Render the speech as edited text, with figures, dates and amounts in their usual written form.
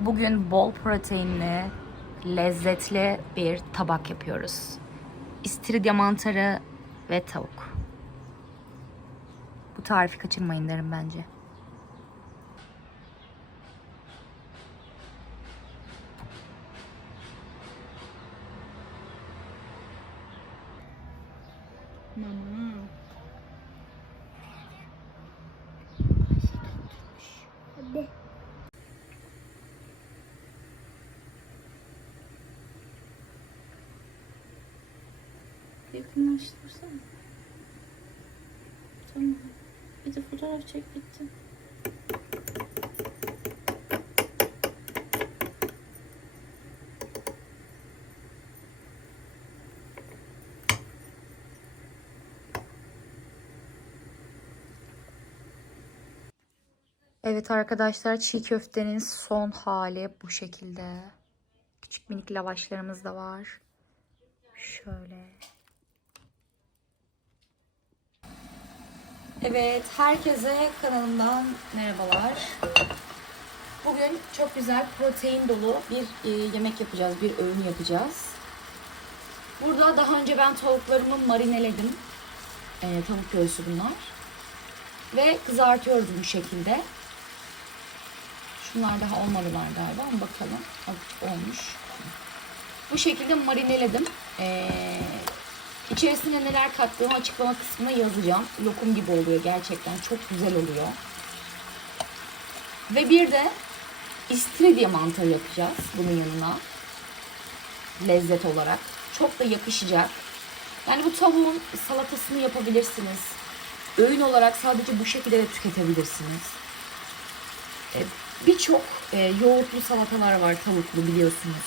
Bugün bol proteinli, lezzetli bir tabak yapıyoruz. İstiridye mantarı ve tavuk. Bu tarifi kaçırmayın derim bence. Mama. Hadi. Yakınlaştırsana. Tamam. Bir de fotoğraf çek, bitti. Evet arkadaşlar, çiğ köftenin son hali bu şekilde. Küçük minik lavaşlarımız da var. Şöyle. Evet, herkese kanalımdan merhabalar. Bugün çok güzel protein dolu bir yemek yapacağız, bir öğün yapacağız. Burada daha önce ben tavuklarımı marineledim. Tavuk göğsü bunlar. Ve kızartıyoruz bu şekilde. Şunlar daha olmadılar galiba ama bakalım. Olmuş. Bu şekilde marineledim. İçerisine neler kattığımı açıklama kısmına yazacağım. Lokum gibi oluyor gerçekten. Çok güzel oluyor. Ve bir de istiridye mantarı yapacağız bunun yanına. Lezzet olarak. Çok da yakışacak. Yani bu tavuğun salatasını yapabilirsiniz. Öğün olarak sadece bu şekilde de tüketebilirsiniz. Birçok yoğurtlu salatalar var, tavuklu biliyorsunuz.